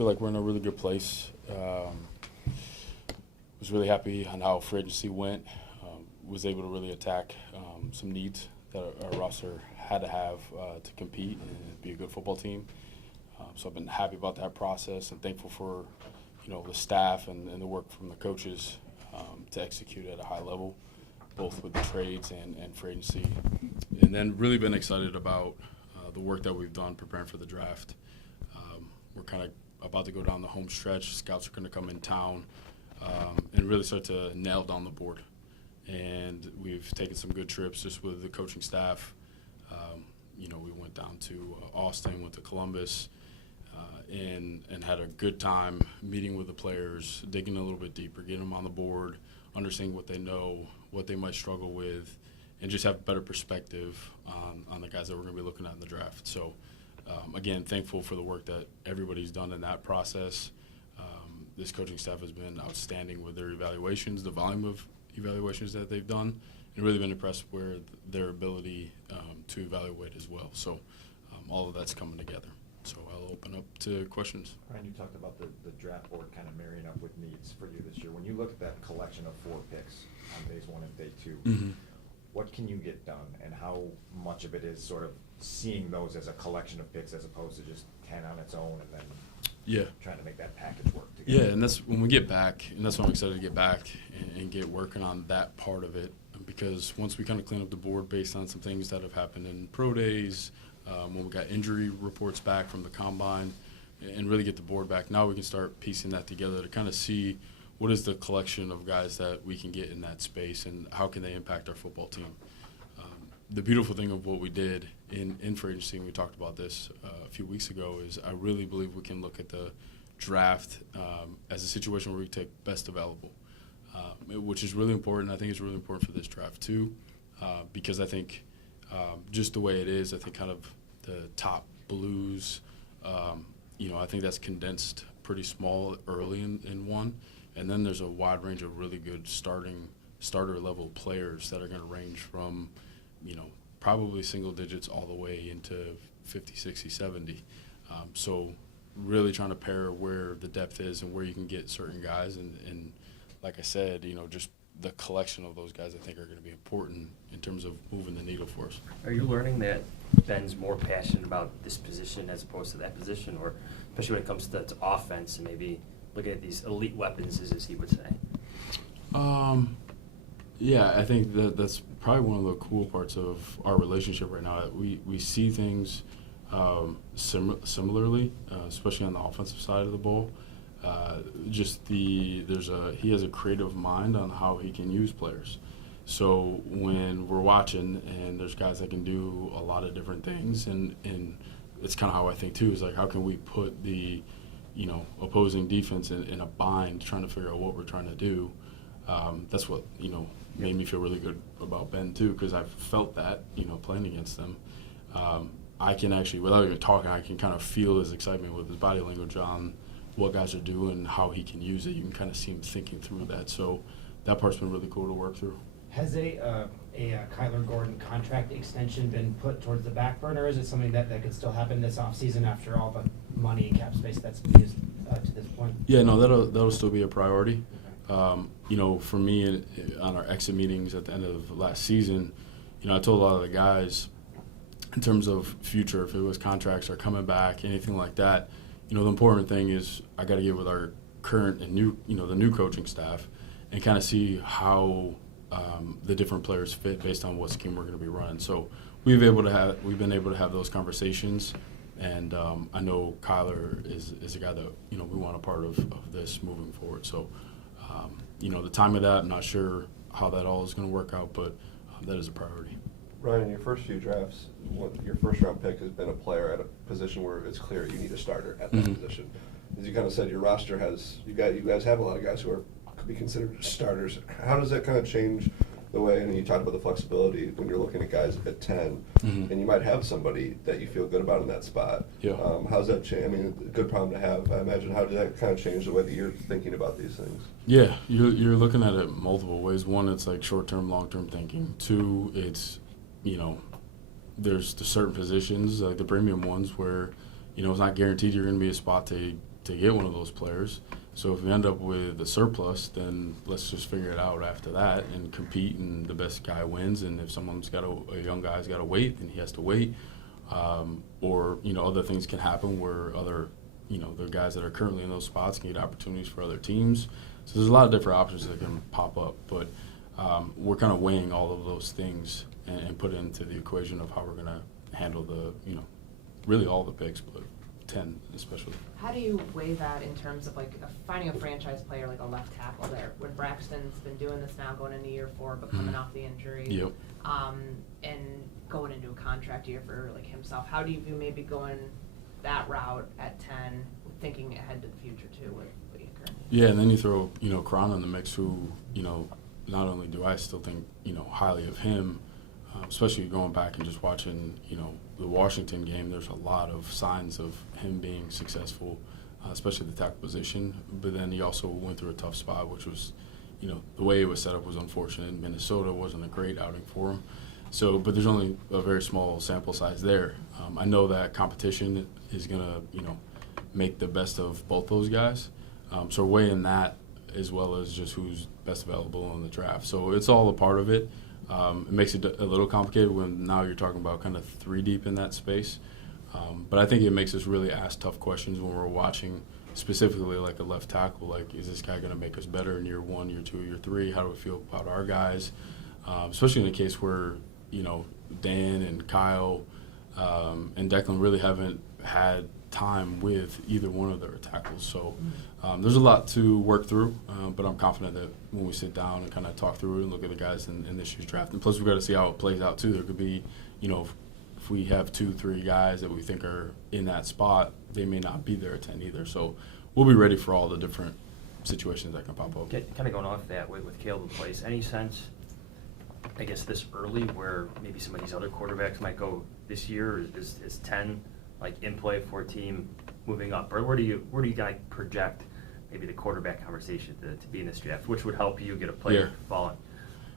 feel like we're in a really good place. Was really happy on how free agency went. Was able to really attack some needs that our roster had to have to compete and be a good football team. So I've been happy about that process and thankful for, the staff and the work from the coaches to execute at a high level, both with the trades and free agency. And then really been excited about the work that we've done preparing for the draft. We're kind of about to go down the home stretch. Scouts are going to come in town and really start to nail down the board. And we've taken some good trips just with the coaching staff. We went down to Austin, went to Columbus, and had a good time meeting with the players, digging a little bit deeper, getting them on the board, understanding what they know, what they might struggle with, and just have a better perspective on the guys that we're going to be looking at in the draft. So, again, thankful for the work that everybody's done in that process. This coaching staff has been outstanding with their evaluations, the volume of evaluations that they've done, and really been impressed with their ability to evaluate as well. So all of that's coming together. So I'll open up to questions. Ryan, you talked about the draft board kind of marrying up with needs for you this year. When you look at that collection of 4 picks on days 1 and day 2, what can you get done, and how much of it is sort of seeing those as a collection of picks as opposed to just 10 on its own and then trying to make that package work together? Yeah, and that's when we get back, and that's why I'm excited to get back and get working on that part of it, because once we kind of clean up the board based on some things that have happened in pro days, when we got injury reports back from the combine, and really get the board back, now we can start piecing that together to kind of see what is the collection of guys that we can get in that space and how can they impact our football team. The beautiful thing of what we did in free agency, and we talked about this a few weeks ago, is I really believe we can look at the draft as a situation where we take best available, which is really important. I think it's really important for this draft too, because I think just the way it is, I think kind of the top blues, I think that's condensed pretty small early in one, and then there's a wide range of really good starter level players that are going to range from probably single digits all the way into 50, 60, 70. So really trying to pair where the depth is and where you can get certain guys. And like I said, just the collection of those guys I think are going to be important in terms of moving the needle for us. Are you learning that Ben's more passionate about this position as opposed to that position, or especially when it comes to offense and maybe looking at these elite weapons, as he would say? Yeah, I think that's probably one of the cool parts of our relationship right now. We see things similarly, especially on the offensive side of the ball. He has a creative mind on how he can use players. So when we're watching and there's guys that can do a lot of different things, and it's kind of how I think too, is like how can we put the opposing defense in a bind trying to figure out what we're trying to do. That's what made me feel really good about Ben too, because I've felt that playing against them. I can actually, without even talking, I can kind of feel his excitement with his body language on what guys are doing, how he can use it. You can kind of see him thinking through that. So that part's been really cool to work through. Has a Kyler Gordon contract extension been put towards the back burner, or is it something that could still happen this offseason after all the money and cap space that's been used to this point? Yeah, no, that'll still be a priority. For me, on our exit meetings at the end of last season, I told a lot of the guys, in terms of future, if it was contracts or coming back, anything like that, the important thing is I got to get with our current and new, the new coaching staff, and kind of see how the different players fit based on what scheme we're going to be running. So we've been able to have those conversations, and I know Kyler is a guy that we want a part of this moving forward. So. The time of that, I'm not sure how that all is going to work out, but that is a priority. Ryan, in your first few drafts, your first-round pick has been a player at a position where it's clear you need a starter at that position. As you kind of said, your roster you guys have a lot of guys who could be considered starters. How does that kind of change the way, and you talked about the flexibility when you're looking at guys at 10, and you might have somebody that you feel good about in that spot. Yeah. How's that change? I mean, a good problem to have, I imagine. How does that kind of change the way that you're thinking about these things? Yeah, you're looking at it multiple ways. One, it's like short-term, long-term thinking. Two, it's, there's certain positions, like the premium ones, where, it's not guaranteed you're going to be a spot to to get one of those players. So if we end up with a surplus, then let's just figure it out after that and compete, and the best guy wins. And if someone's got a young guy's got to wait, then he has to wait. Or, other things can happen where other, the guys that are currently in those spots can get opportunities for other teams. So there's a lot of different options that can pop up. But we're kind of weighing all of those things and put it into the equation of how we're going to handle the, really all the picks, but 10 especially. How do you weigh that in terms of finding a franchise player like a left tackle there? When Braxton's been doing this now, going into year 4, but coming off the injury, Yep. And going into a contract year for himself, how do you view maybe going that route at 10, thinking ahead to the future too with Baker? Yeah, and then you throw, Cron in the mix, who, not only do I still think, highly of him, especially going back and just watching, the Washington game, there's a lot of signs of him being successful, especially the tackle position. But then he also went through a tough spot, which was, the way it was set up was unfortunate. Minnesota wasn't a great outing for him. So, but there's only a very small sample size there. I know that competition is going to, make the best of both those guys. So we're weighing that as well as just who's best available in the draft. So it's all a part of it. It makes it a little complicated when now you're talking about kind of 3 deep in that space. But I think it makes us really ask tough questions when we're watching specifically like a left tackle. Like, is this guy going to make us better in year 1, year 2, year 3? How do we feel about our guys? Especially in a case where, Dan and Kyle and Declan really haven't had time with either one of their tackles. So there's a lot to work through, but I'm confident that when we sit down and kind of talk through it and look at the guys in this year's draft, and plus we've got to see how it plays out too. There could be, if we have 2-3 guys that we think are in that spot, they may not be there at 10 either. So we'll be ready for all the different situations that can pop up. Kind of going off that with Caleb in place, any sense, I guess, this early where maybe some of these other quarterbacks might go this year? Is 10 in play for a team moving up, or where do you guys project maybe the quarterback conversation to be in this draft, which would help you get a player falling?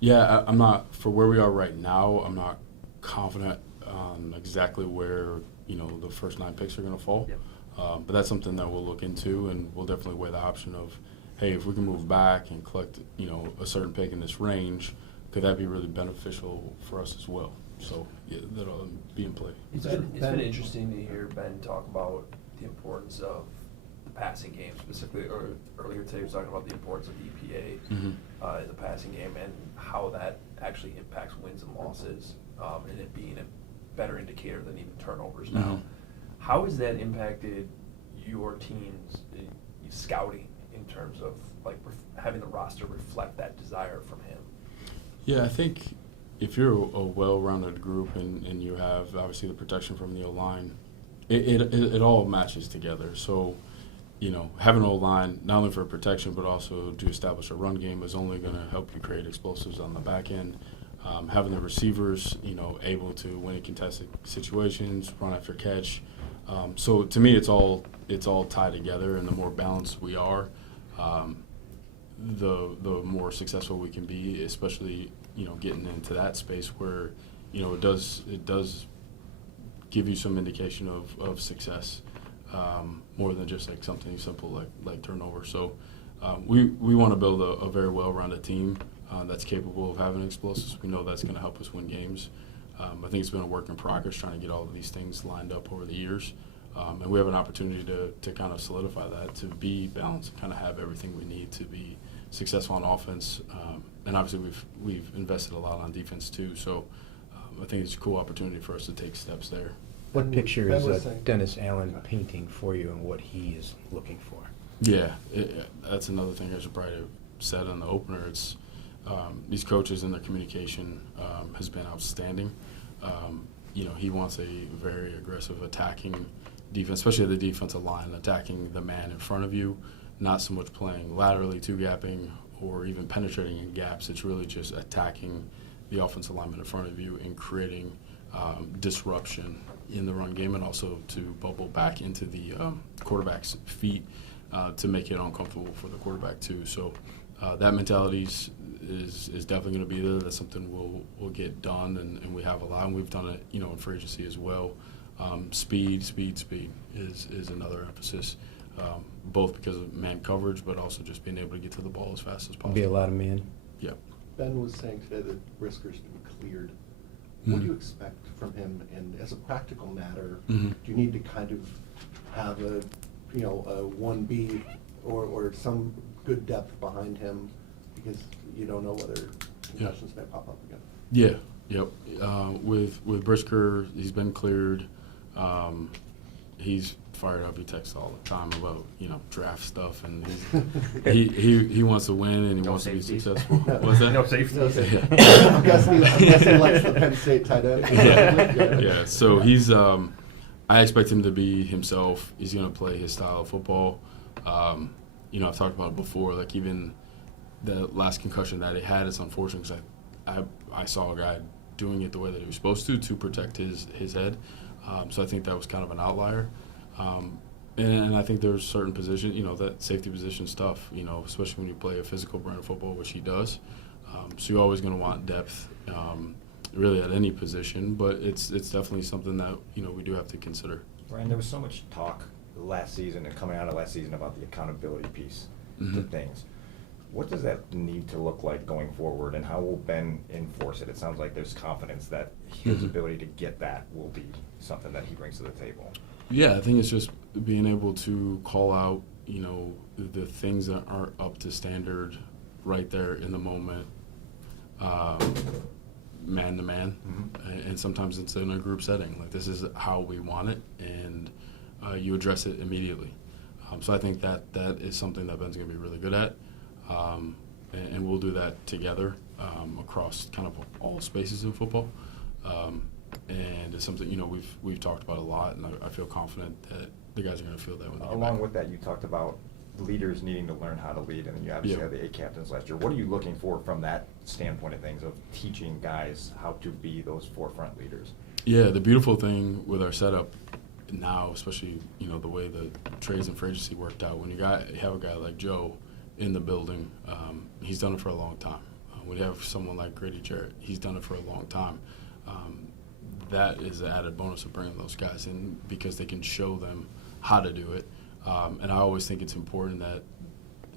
Yeah, I'm not, for where we are right now, I'm not confident on exactly where the first 9 picks are going to fall. Yep. But that's something that we'll look into, and we'll definitely weigh the option of, hey, if we can move back and collect a certain pick in this range, could that be really beneficial for us as well? So yeah, that'll be in play. It's been interesting to hear Ben talk about the importance of the passing game, specifically, or earlier today he was talking about the importance of EPA in the passing game and how that actually impacts wins and losses, and it being a better indicator than even turnovers now. How has that impacted your team's scouting in terms of having the roster reflect that desire from him? Yeah, I think if you're a well-rounded group and you have obviously the protection from the O-line, it all matches together. So, having an O-line not only for protection but also to establish a run game is only going to help you create explosives on the back end. Having the receivers, able to win in contested situations, run after catch. So to me, it's all tied together, and the more balanced we are, the more successful we can be, especially getting into that space where it does give you some indication of success, more than just something simple like turnover. So we want to build a very well-rounded team that's capable of having explosives. We know that's going to help us win games. I think it's been a work in progress trying to get all of these things lined up over the years. And we have an opportunity to kind of solidify that, to be balanced and kind of have everything we need to be successful on offense. And obviously we've invested a lot on defense too. So I think it's a cool opportunity for us to take steps there. What picture Ben is was saying- Dennis Allen painting for you and what he is looking for? Yeah, that's another thing I should probably have said in the opener. It's these coaches and their communication has been outstanding. He wants a very aggressive attacking defense, especially the defensive line, attacking the man in front of you, not so much playing laterally, two-gapping, or even penetrating in gaps. It's really just attacking the offensive lineman in front of you and creating disruption in the run game, and also to bubble back into the quarterback's feet to make it uncomfortable for the quarterback too. So that mentality is definitely going to be there. That's something we'll get done, and we have a lot, and we've done it, in free agency as well. Speed is another emphasis. both because of man coverage, but also just being able to get to the ball as fast as possible. Be a lot of man. Yeah. Ben was saying today that Brisker's been cleared. What do you Mhm. expect from him? And as a practical matter, Mhm. do you need to kind of have a 1B or some good depth behind him because you don't know whether concussions may pop up again? Yeah. Yep. With Brisker, he's been cleared. He's fired up. He texts all the time about draft stuff, and he wants to win and he No wants safeties. to be successful. What's that? No safety. No safety. Yeah. I'm guessing he likes the Penn State tight end. Yeah. So he's. I expect him to be himself. He's going to play his style of football. I've talked about it before. Like even the last concussion that he had, it's unfortunate because I saw a guy doing it the way that he was supposed to protect his head. So I think that was kind of an outlier. And I think there's certain positions, that safety position stuff, especially when you play a physical brand of football, which he does. So you're always going to want depth, really at any position. But it's definitely something that, we do have to consider. Ryan, there was so much talk last season and coming out of last season about the accountability piece to Mhm. things. What does that need to look like going forward, and how will Ben enforce it? It sounds like there's confidence that his Mhm. ability to get that will be something that he brings to the table. Yeah, I think it's just being able to call out, the things that aren't up to standard right there in the moment, man to man. And sometimes it's in a group setting. Like, this is how we want it, and you address it immediately. So I think that is something that Ben's going to be really good at. And we'll do that together across kind of all spaces in football. And it's something, we've talked about a lot, and I feel confident that the guys are going to feel that when they get Along back. with that, you talked about leaders needing to learn how to lead, and you obviously Yeah. had the 8 captains last year. What are you looking for from that standpoint of things, of teaching guys how to be those forefront leaders? Yeah, the beautiful thing with our setup now, especially, the way the trades and free agency worked out, when you have a guy like Joe in the building, he's done it for a long time. When you have someone like Grady Jarrett, he's done it for a long time. That is an added bonus of bringing those guys in because they can show them how to do it. And I always think it's important that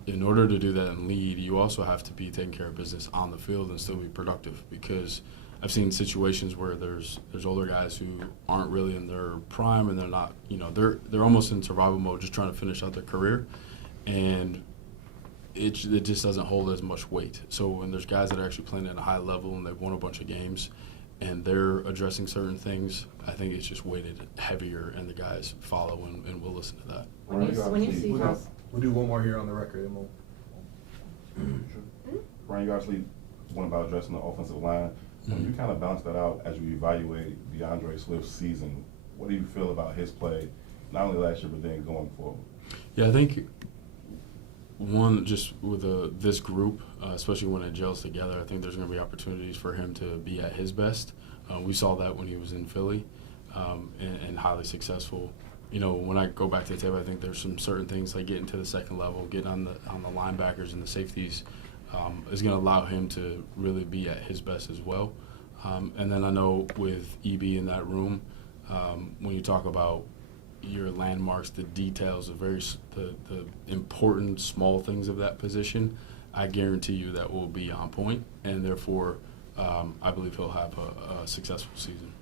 in order to do that and lead, you also have to be taking care of business on the field and still be productive, because I've seen situations where there's older guys who aren't really in their prime, and they're not, they're almost in survival mode, just trying to finish out their career, and it just doesn't hold as much weight. So when there's guys that are actually playing at a high level and they've won a bunch of games and they're addressing certain things, I think it's just weighted heavier, and the guys follow and will listen to that. When you see Ross. We'll do one more here on the record, and Ryan, you actually went about addressing the offensive line. When you kind of balance that out as you evaluate DeAndre Swift's season, what do you feel about his play, not only last year, but then going forward? Yeah, I think just with this group, especially when it gels together, I think there's going to be opportunities for him to be at his best. We saw that when he was in Philly, and highly successful. When I go back to the tape, I think there's some certain things like getting to the second level, getting on the linebackers and the safeties, is going to allow him to really be at his best as well. And then I know with EB in that room, when you talk about your landmarks, the details, the important small things of that position, I guarantee you that will be on point, and therefore I believe he'll have a successful season.